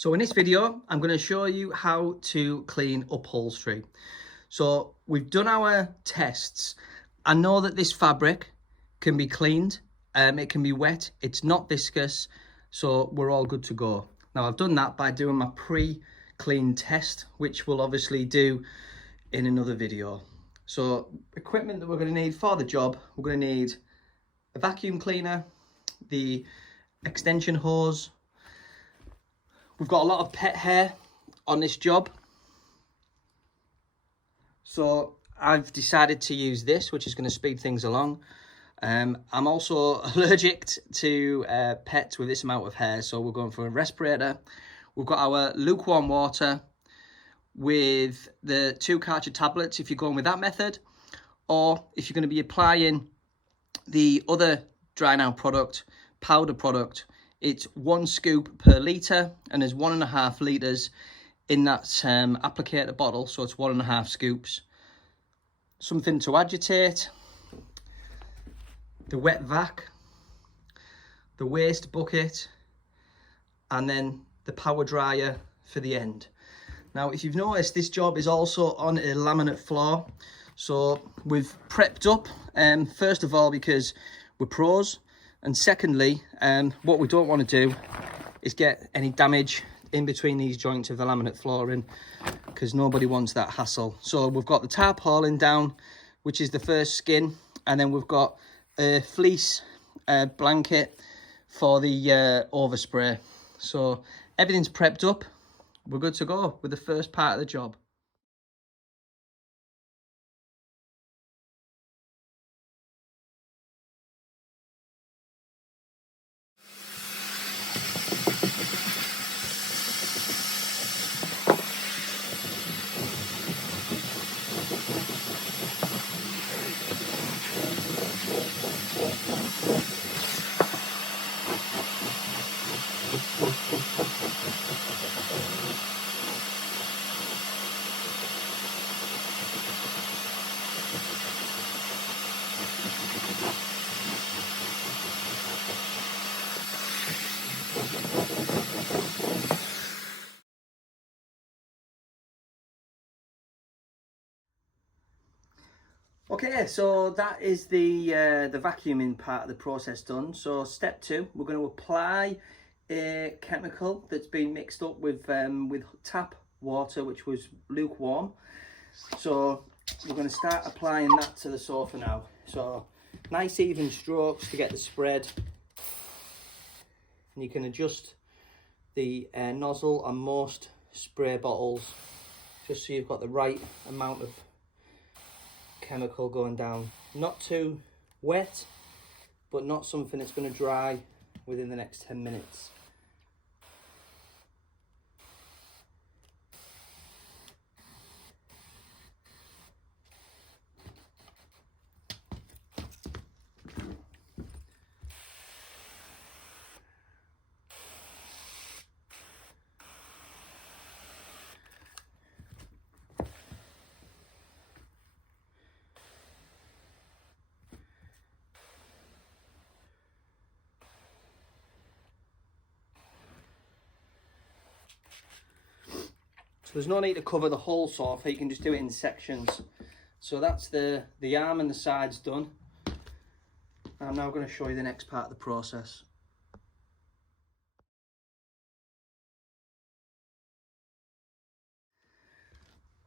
So in this video, I'm going to show you how to clean upholstery. So we've done our tests. I know that this fabric can be cleaned, it can be wet, it's not viscous, so we're all good to go. Now I've done that by doing my pre-clean test, which we'll obviously do in another video. So equipment that we're going to need for the job, we're going to need a vacuum cleaner, the extension hose. We've got a lot of pet hair on this job, so I've decided to use this, which is going to speed things along. I'm also allergic to pets with this amount of hair, so we're going for a respirator. We've got our lukewarm water with the 2 Karcher tablets if you're going with that method, or if you're going to be applying the other dry now product, powder product, it's 1 scoop per litre, and there's 1.5 litres in that applicator bottle, so it's 1.5 scoops. Something to agitate, the wet vac, the waste bucket, and then the power dryer for the end. Now, if you've noticed, this job is also on a laminate floor, so we've prepped up, first of all because we're pros, and secondly, what we don't want to do is get any damage in between these joints of the laminate flooring, because nobody wants that hassle. So we've got the tarpaulin down, which is the first skin, and then we've got a fleece blanket for the overspray. So everything's prepped up. We're good to go with the first part of the job. Okay, so that is the vacuuming part of the process done. So step 2, we're going to apply a chemical that's been mixed up with tap water, which was lukewarm. So we're going to start applying that to the sofa now. So nice even strokes to get the spread. And you can adjust the nozzle on most spray bottles, just so you've got the right amount of chemical going down. Not too wet, but not something that's going to dry within the next 10 minutes. So there's no need to cover the whole sofa, you can just do it in sections. So that's the arm and the sides done. I'm now going to show you the next part of the process.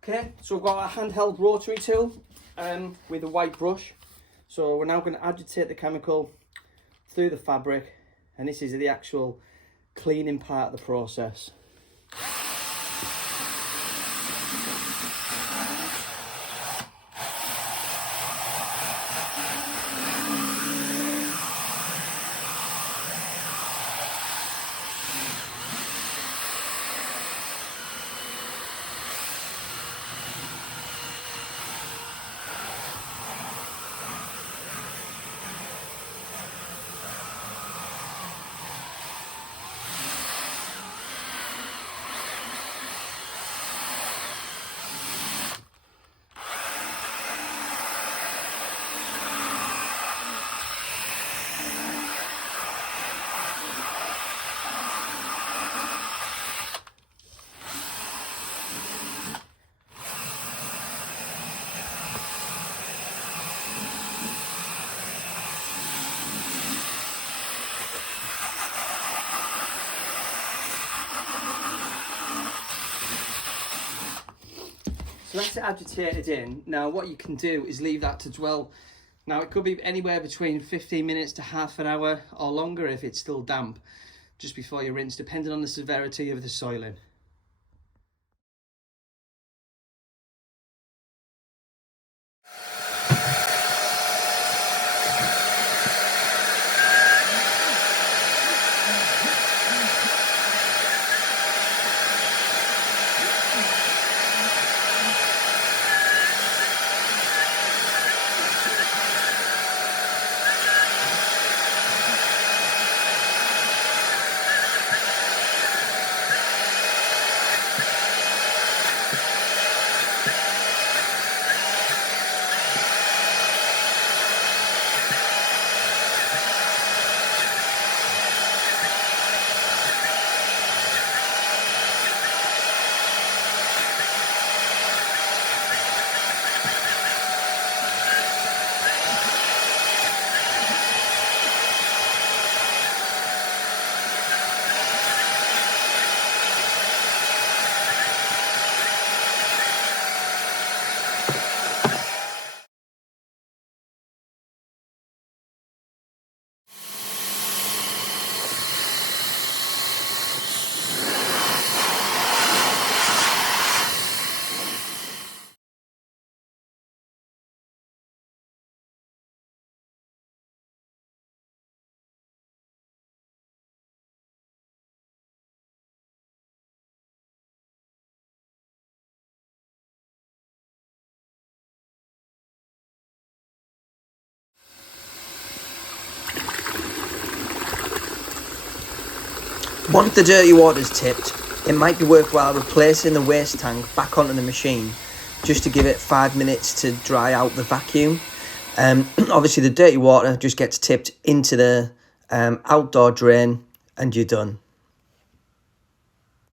Okay, so we've got our handheld rotary tool with a white brush. So we're now going to agitate the chemical through the fabric, and this is the actual cleaning part of the process. So that's it agitated in. Now what you can do is leave that to dwell. Now it could be anywhere between 15 minutes to half an hour or longer if it's still damp, just before you rinse, depending on the severity of the soiling. Once the dirty water's tipped, it might be worthwhile replacing the waste tank back onto the machine just to give it 5 minutes to dry out the vacuum. Obviously the dirty water just gets tipped into the outdoor drain and you're done.